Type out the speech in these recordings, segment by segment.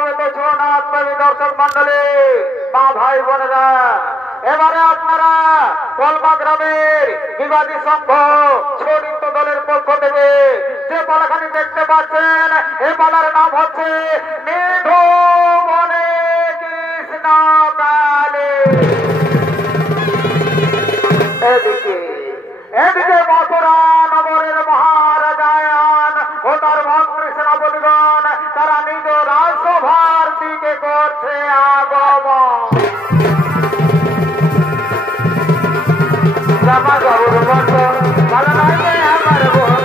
সমবেত জগন্নাথ প্রেমী দর্শক মন্ডলী মা ভাই বোনেরা, এবারে আপনারা কলমা গ্রামের বিবাদী সংঘ ছড়িত দলের পক্ষ থেকে যে পালাখানি দেখতে পাচ্ছেন, এই পালার নাম হচ্ছে নিধু মনে কৃষ্ণ কালী। এদিকে মথুরা নগরের মহারাজায়ন ও তার মন্ত্রী সেনাপতিগণ তারা নিজ রাজসভার দিকে করছে আগমন। জামা গৌর মত ভালো নাই যে আমার বোন,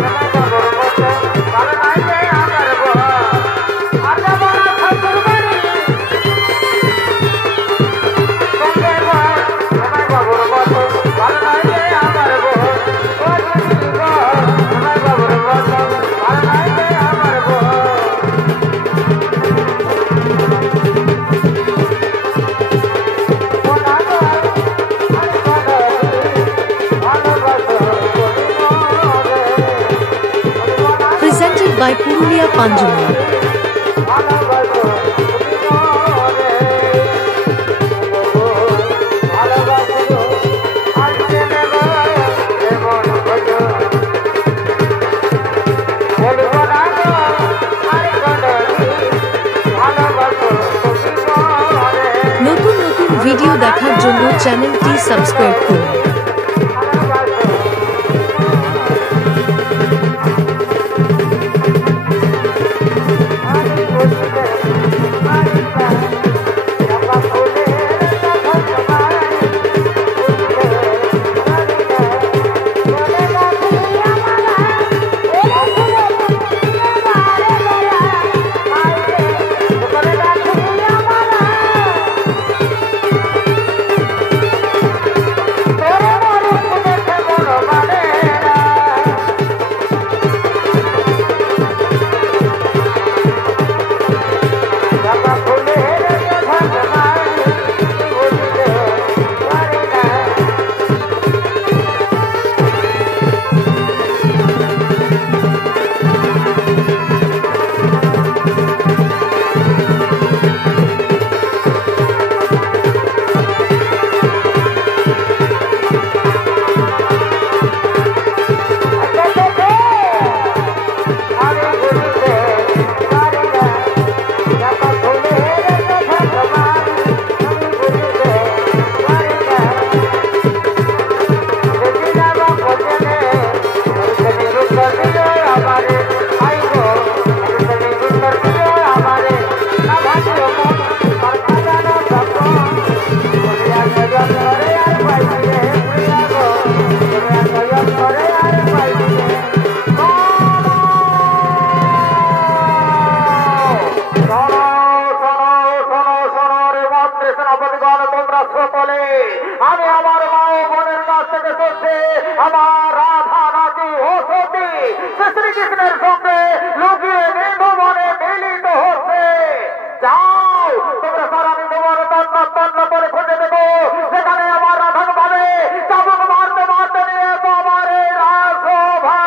জামা গৌর মত ভালো নাই যে আমার বোন, আর যাবো না ঠাকুর বাড়ি সঙ্গে বোন, জামা গৌর মত ভালো নাই যে আমার বোন, ও যদি বোন জামা গৌর মত ভালো নাই যে আমার বোন। Presented by Purulia Panjima. নতুন নতুন ভিডিও দেখার জন্য চ্যানেলটি সাবস্ক্রাইব করুন। আমি আমার মা ও বোনের কাছ থেকে শুনছি, আমার রাধা নাতি ও সতী শ্রীকৃষ্ণের সঙ্গে লুকিয়ে নিধু মনে মিলিত হচ্ছে। যাও তোমরা সারা নিধু মনে তন্ন তন্ন করে খুঁজে দেবো, সেখানে আমার রাধাকে পাবে। চাবুক মারতে মারতে নিয়ে তো আমার এই রাজসভা।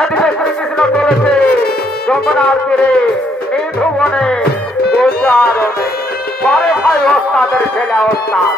এদিকে শ্রীকৃষ্ণ চলেছে যমুনার তীরে নিধুবনে গোচারণে। পরে ভাই ওস্তাদের ছেলে ওস্তাদ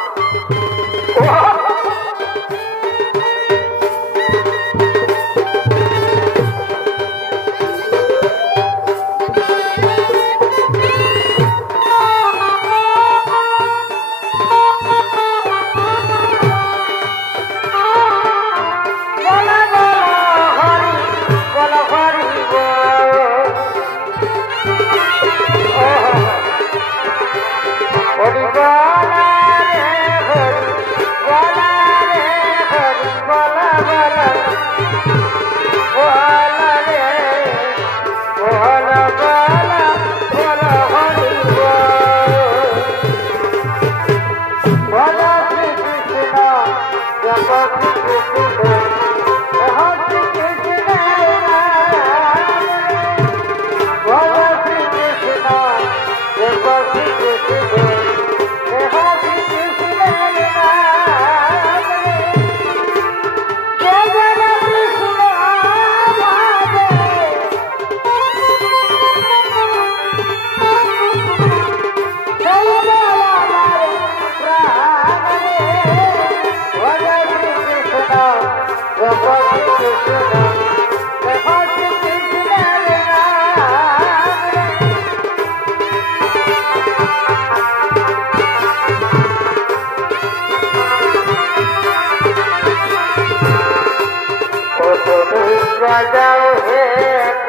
जाओ हे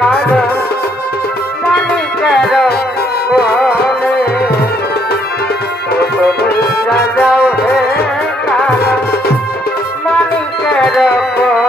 कारो मनी करो बोले जाओ हे कारो मनी करो बोले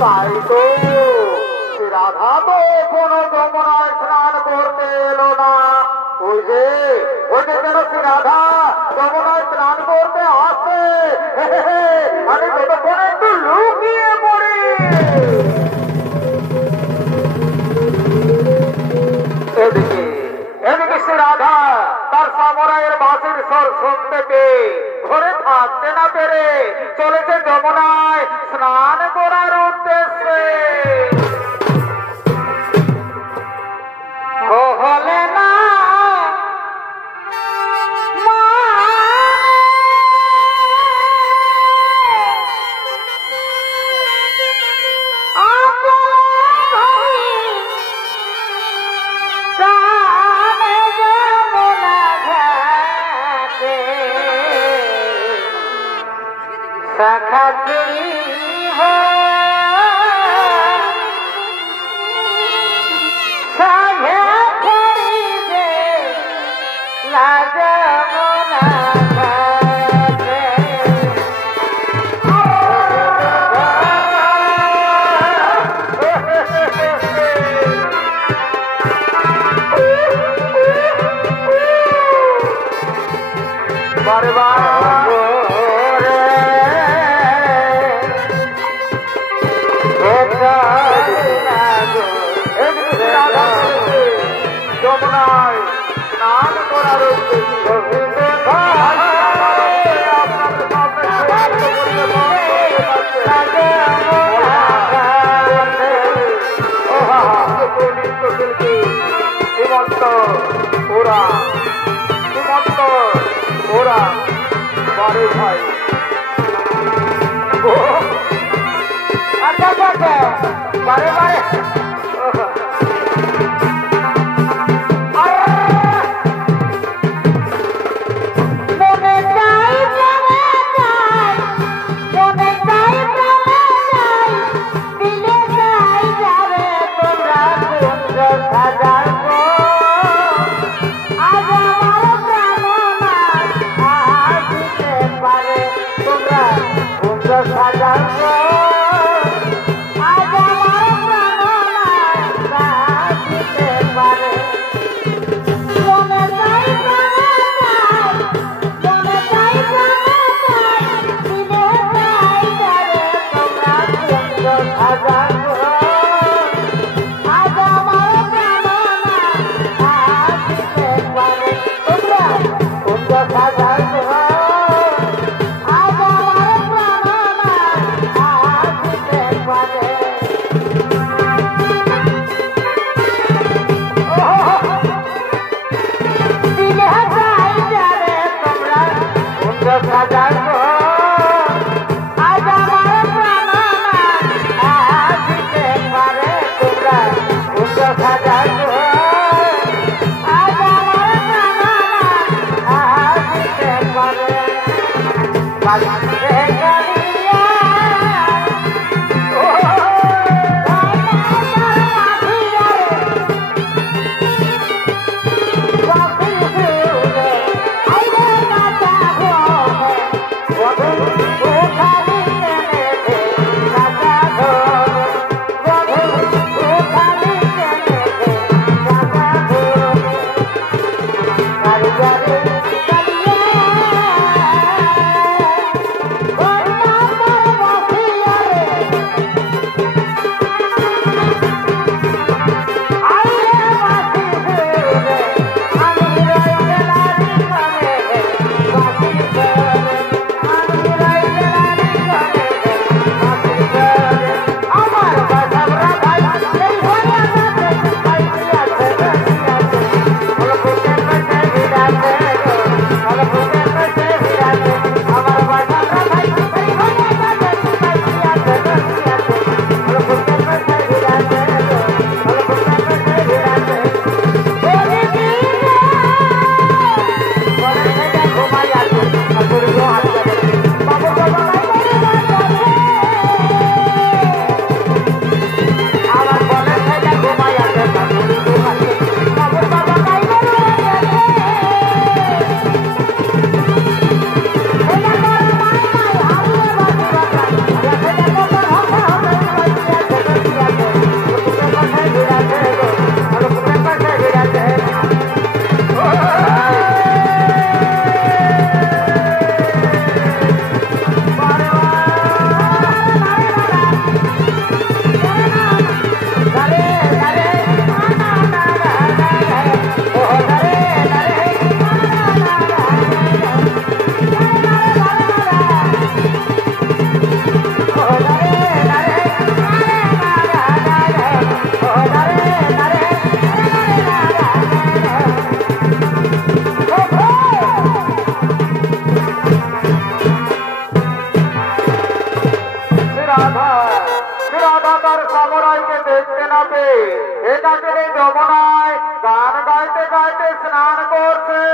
তাই তো শ্রী রাধা তো কোনো যমুনায় স্নান করতে এলো না। ওই যে কেন শ্রী রাধা যমুনায় স্নান করতে আসে, আমি ততক্ষণে একটু লুকিয়ে পড়ি। এদিকে এদিকে শ্রী রাধা তার সামরাইয়ের বাঁশির স্বর শুনতে পেয়ে ঘরে থাকতে না পেরে চলেছে যমুনায় স্নান করার উদ্দেশ্যে। হলে না खतरी हो साझा खरीदे लाजमुना ভাই আচ্ছা আচ্ছা বারে বারে যমুনায় গান গাইতে গাইতে স্নান করছে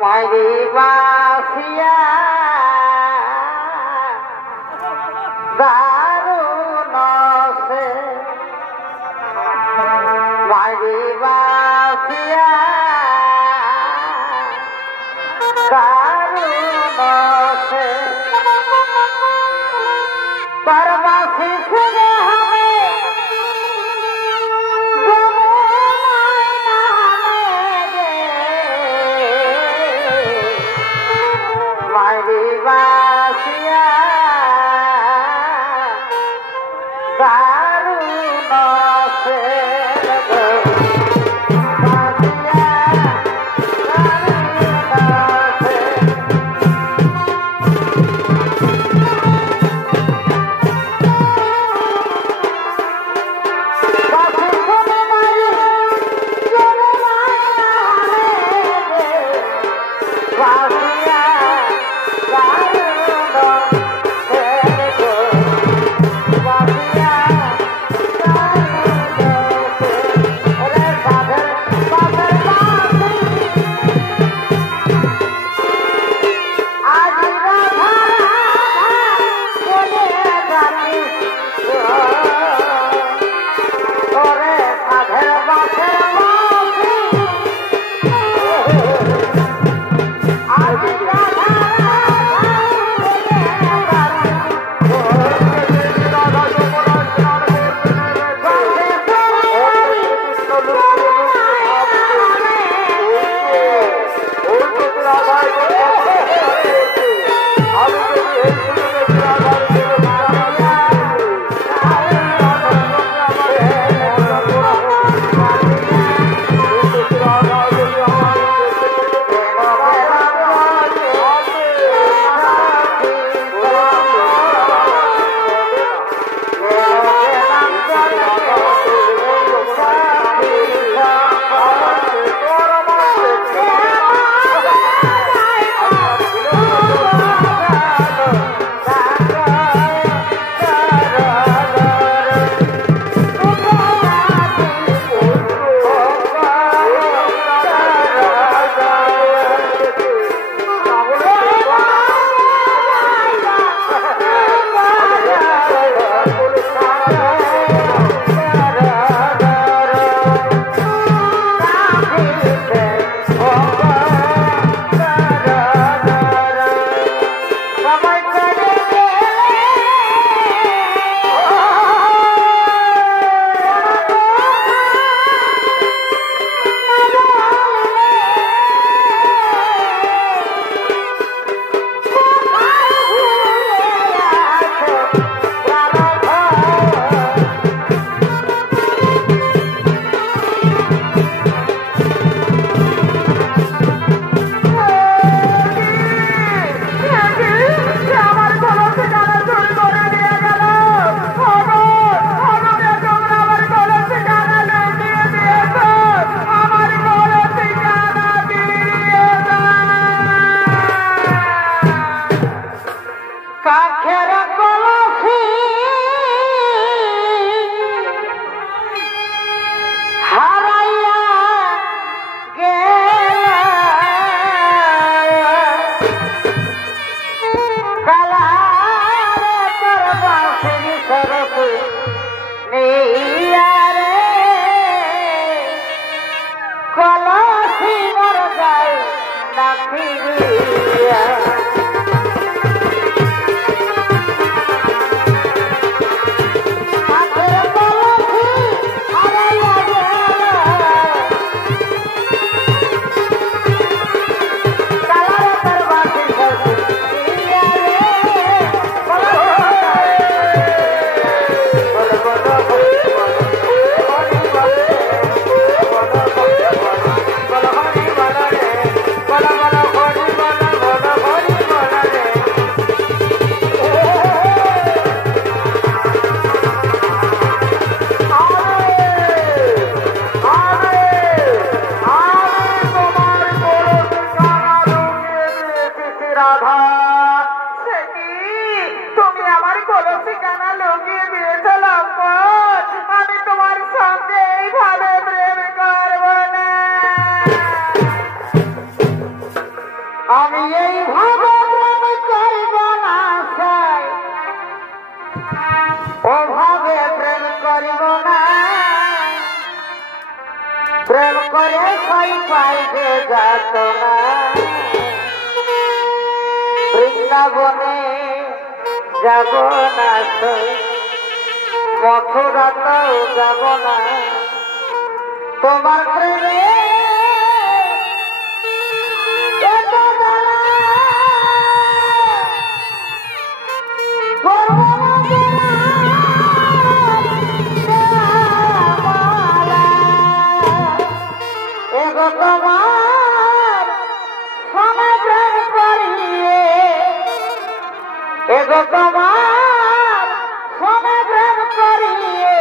মাইরি বাসিয়া দারুণ সে মাইরি বাসিয়া দারুণ সে परमासी से हमें जमुनाय नहाने दे मायरी बासिया दारुण से ফিরিয়া প্রেম করে কই পাইবে যাত না বৃন্দাবনে যাব না মথুরা তো যাব না তোমার প্রেমে তোমার সমাধান করিয়ে এগো তোমার সমাধান করিয়ে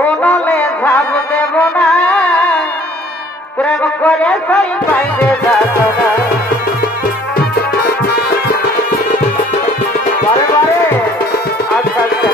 ওনালে ঝাপ দেব না প্রেম করে সই পাইবে যাত না বারে বারে আচ্ছা আচ্ছা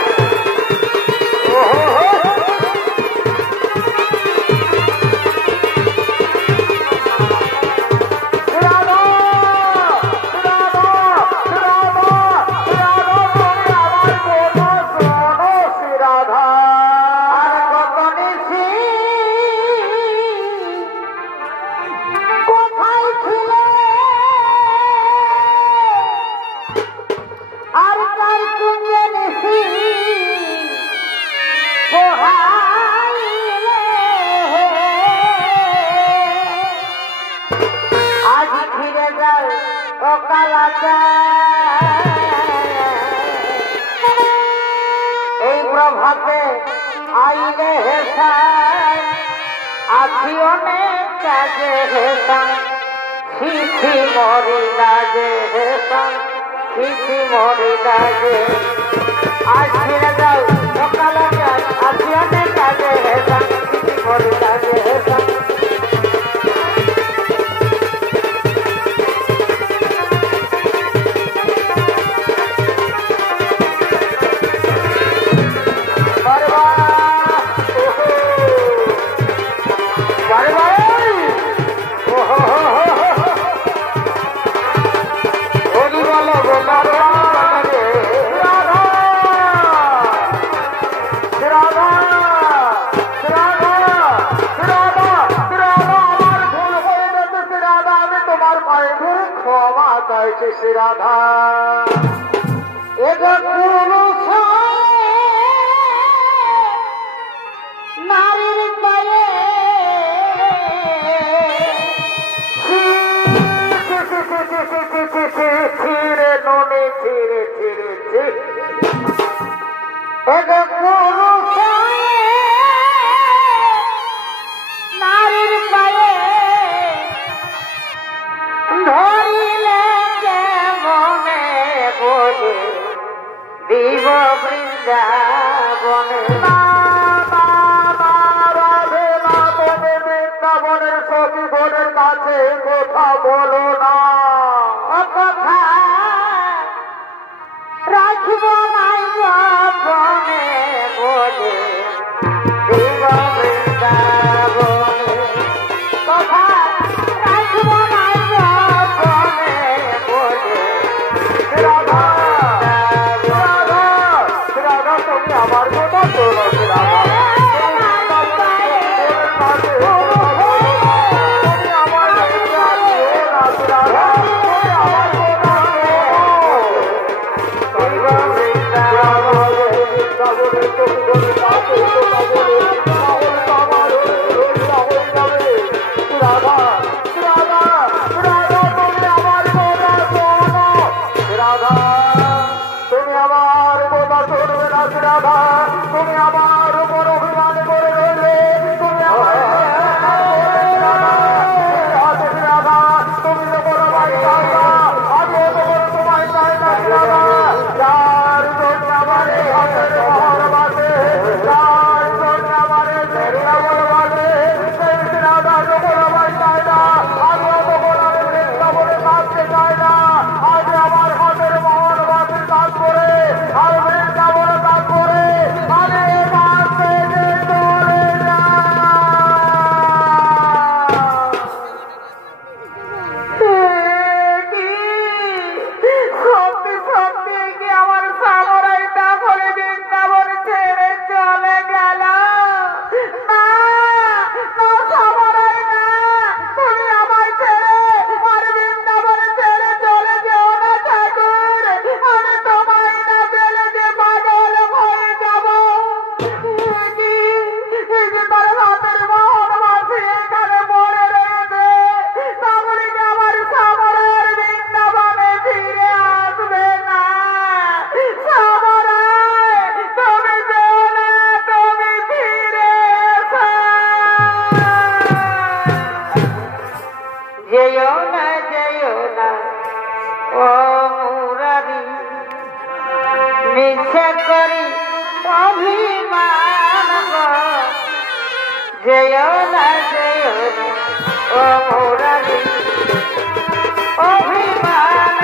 এই প্রভাতে আইলে হেসায় আছি অনেক কাজে হেসায় ছিছি মরি লাগে হেসায় ছিছি মরি লাগে আজ ফিরে যাও সকালে যাই আছি অনেক কাজে হেসায় ছিছি মরি লাগে হেসায় শ্রী রাধা এগো পুরুষ নারীর পায়ে ছিড়ে ননে ছিড়ে ছিড়ে এগো পুরুষ নারীর পায়ে ধরিলে মনে বলে দিব বৃন্দাবনে বৃন্দাবনের সখী বোনের কাছে কথা বলো না কথা রাখব নাই বনে বলে দিব বৃন্দাবনে কথা রাখব নাই বনে বলে রাধা রাধা রাধা তুমি আমার কথা শোনো রাধা রাধা মিছে করি অভিমান যেও না ও মুরারি অভিমান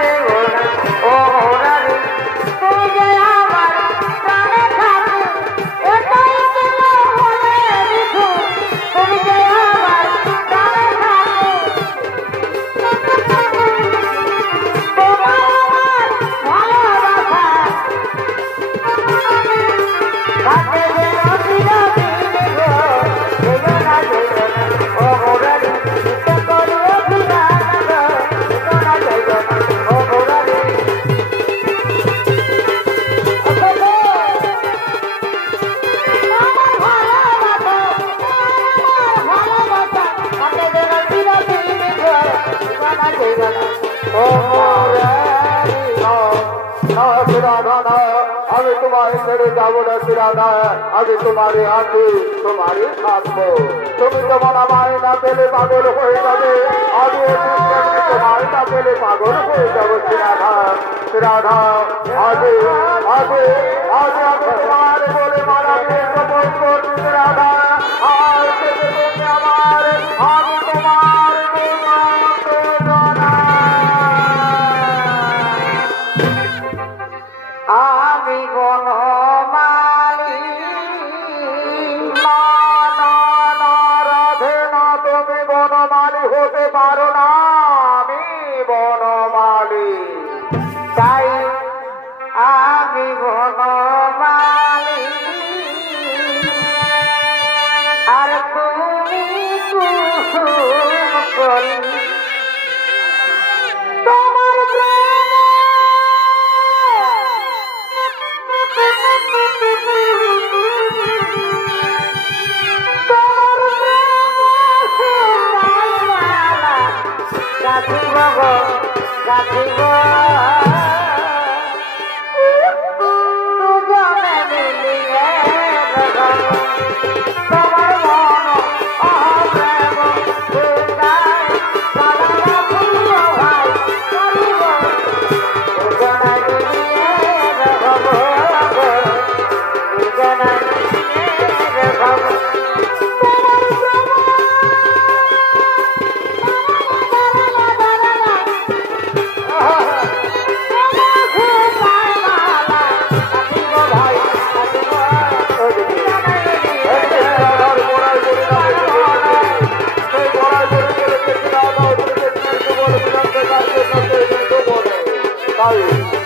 যেও না ও মুরারি তুই যে আমার প্রাণে থাকু এটাই কেন হলে বিধু তুমি যে আমার প্রাণে থাকু তোমার আমার ভালোবাসা কাকে যেন চিরদিন গো যেও না ও মুরারি মিছে করি অভিমান যেও না ও মুরারি আমি তোমায় ছেড়ে যাবো না রাধা আমি তোমারই আছি তোমারই থাকবো তুমি যেমন আমায় না পেলে পাগল হয়ে যাবে আমি তোমায় না পেলে পাগল হয়ে যাবো রাধা রাধা আগে আগে আগে তোমার বলে মারা শপথ করছি রাধা আর তুমি আমার আমি তোমার আমি বনমালী রাধে না তুমি বনমালী হতে পারো না আমি বনমালী তাই আমি বনমালী আর তুমি কুসুম কলি তোমার দুজনে মিলিয়ে তোমার মন অপ্রেম ভাই দুজনে মিলিয়ে দুজনে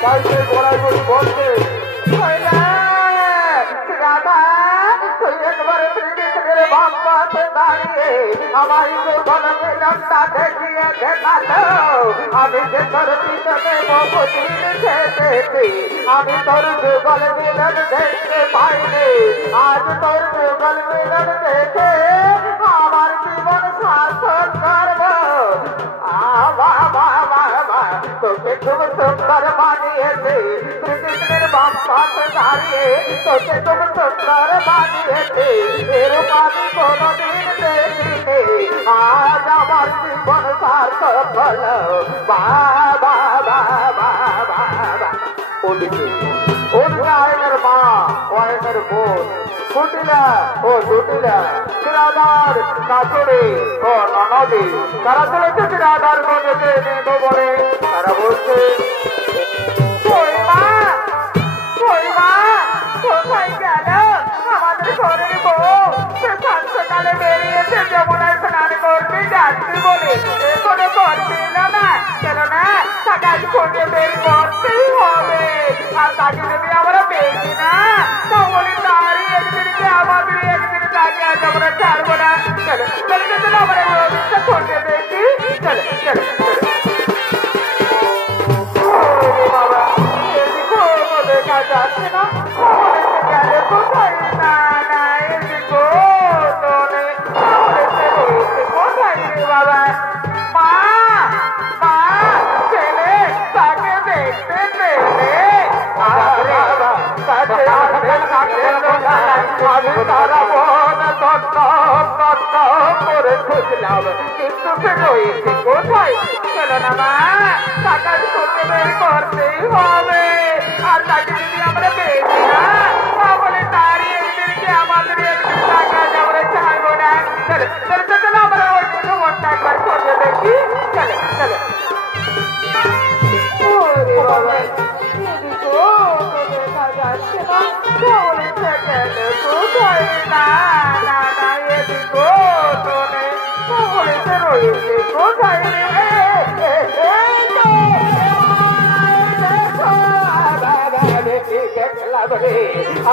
তাই সেই গলায় বলি বলছে তুই একবারে পৃথিবীর বাম পাশে দাঁড়িয়ে আমার যৌবন মিলনটা দেখিয়ে দেখাতো আমি যে তোর পিছনে বহুদিন খেতেছি আমি তোর যুগল মিলন দেখতে পাইনি আজ তোর যুগল মিলন দেখে আমার জীবন সার্থক করবো তোকে খুব সুন্দর বানিয়েছে শ্রীকৃষ্ণের বাম পাশে দাঁড়িয়ে তোকে খুব সুন্দর বানিয়েছে এরকম আমি কোনদিন দেখিনি আজ আমার জীবন সার্থক হলো বাবা বাবা বাবা ওদিকে ওদিকে আয়নের মা আয়নের বোন ছুটিলা ও ছুটিলা রাধার কাছড়ে ও ননদে তারা চলেছে রাধার নদীতে নেব বলে তারা বলছে কোথায় গেল আমাদের ঘরের বউ সে সকালে বেরিয়েছে যমুনায় স্নান করতে যাচ্ছি বলে এখনো করতে এলো না কেননা তাকে আজ খোঁজে বের করতেই হবে আর তাকে যদি আমরা পেয়েছি না তাহলে তারই একদিনকে আমাদের একদিন তাকে আজ আমরা ছাড়বো না চলো চলো চলো আমরা রোজটা খোঁজে পেয়েছি চলো চলো বাবা এদিকে দেখা যাচ্ছে না গেলে কোথায় না না এদিকে কোথায় রে বাবা মা মা ছেলে তাকে দেখতে পেলে তারা বোন করে খুঁজলাম, কিন্তু সে রয়েছে কোথায়? চলো না মা, টাকার খুঁজে বের করতেই হবে। আর তাকে যদি আমরা পেয়েছি না, তাহলে তারই একদিনকে আমাদের একদিন টাকা আমরা চাইবো না। চলো চলো চলো, আমরা ওই খবরটা একবার খুঁজে দেখি। চলো চলো।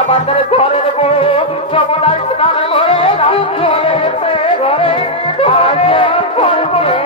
আমাদের ঘরের বউ যমুনার স্নানে ঘরে পরিবর্তন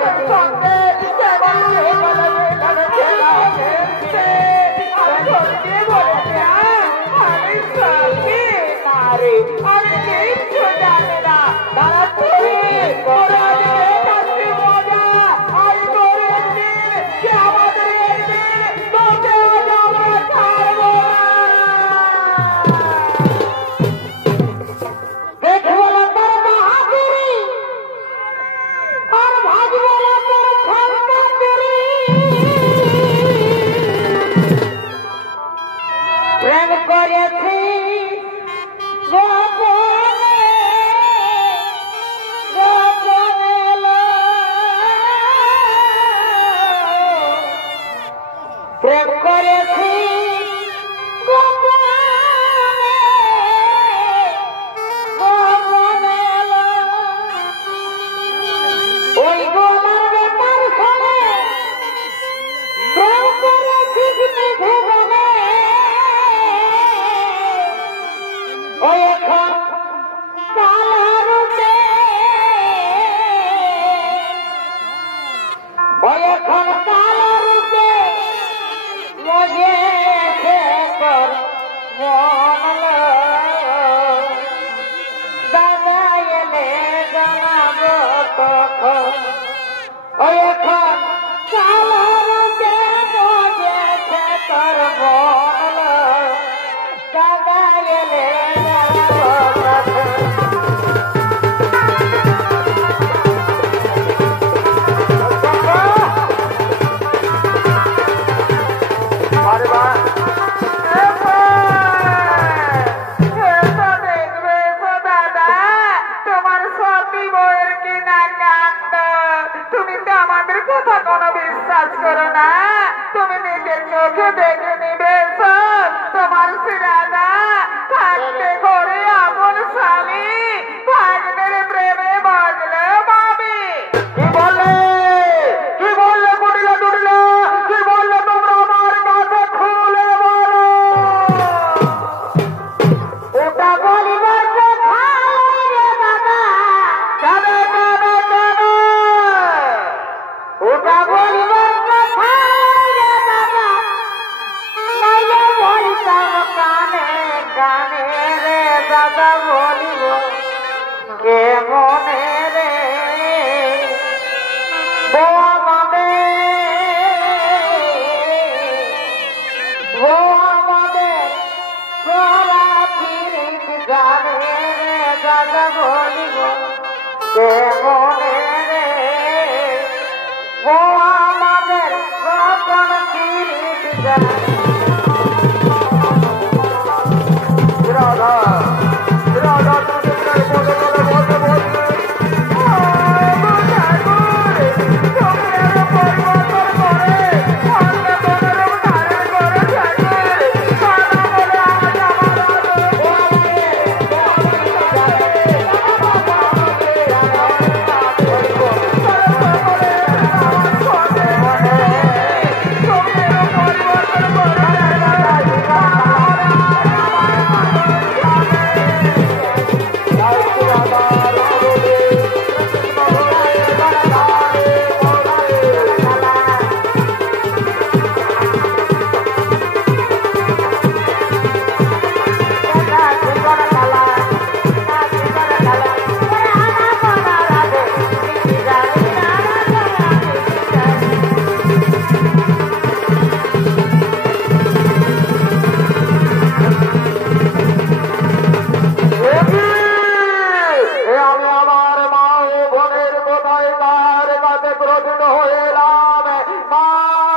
ক্রোধিত হয়ে এলাম মা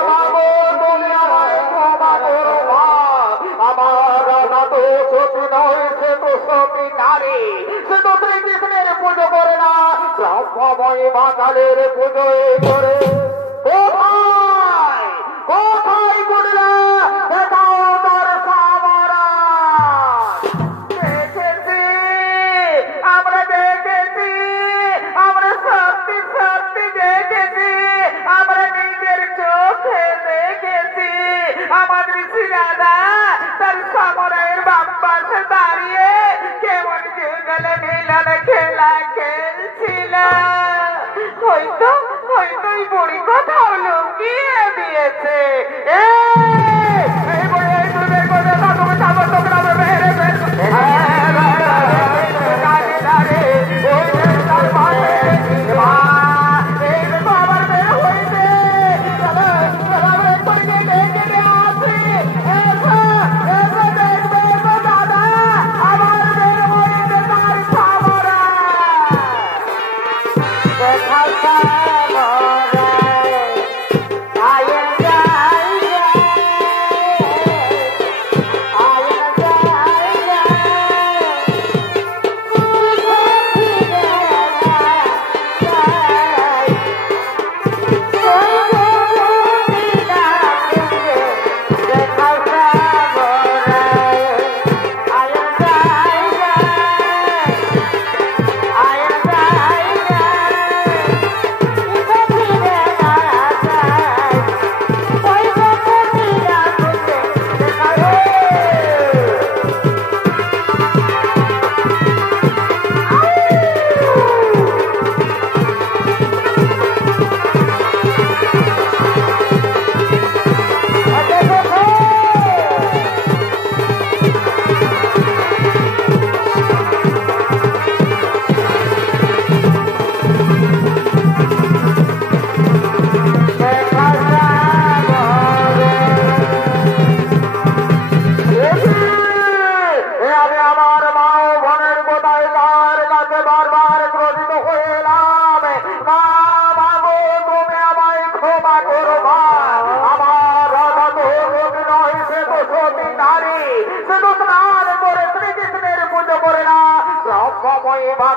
বাবু তুমি আমায় ক্ষমা করো মা আমার রাধা তো সতী নয় সে তো সতী নারী সে তো শ্রীকৃষ্ণের পুজো করে না ব্রহ্মময় বাঙালের পুজো করে কোথায় কোথায় গুড়লা দেখাও তোর সামরা দেখেছি আমরা দেখেছি আমরা সত্যি সত্যি দেখেছি আমরা নিজের চোখে দেখেছি আমাদের শ্রীরাধা তার সমরের বাম পাশে দাঁড়িয়ে কেমন যুগলে মিলন খেলা খেলছিল হয়তো হয়তো এই বুড়ি কোথাও লুকিয়ে দিয়েছে এই বলে এই দুধের কথা তুমি সাবর তোমরা মেরে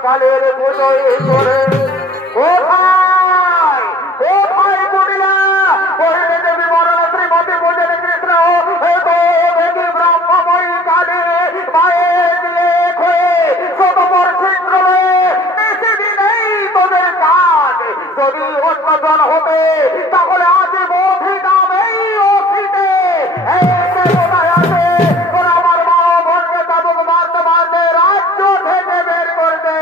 বাঙালের পুজোয় করে কোথায় কোথায় বুড়িলা কহিলে দেবী মরণ শ্রীমতী বুঝলে কৃষ্ণ তো দেবী ব্রহ্মময়ী কালী মায়ের দিয়ে খয়ে শতপর সিংক্রমে বেশি দিনেই তোদের কাজ যদি অন্যজন হতে তাহলে আজ বোধি নামেই অসিতে কোথায় আছে তোরা আমার মা বোনকে চাবুক মারতে মারতে রাজ্য থেকে বের করবে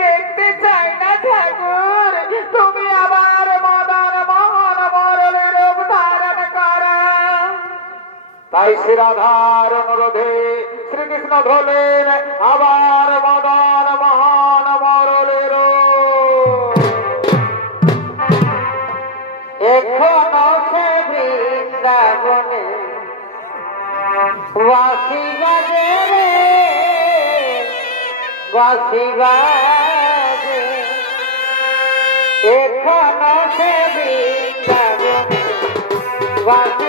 দেখতে চাই না ঠাকুর তুমি আবার মদন মোহন তাই শ্রী রাধার অনুরোধে শ্রীকৃষ্ণ ধরলেন আবার মদন মহান মরলের এখনো সে বৃন্দাবনে বাঁশি বাজে রে বাঁশি বাজে এখনো সে বৃন্দাবনে বাঁশি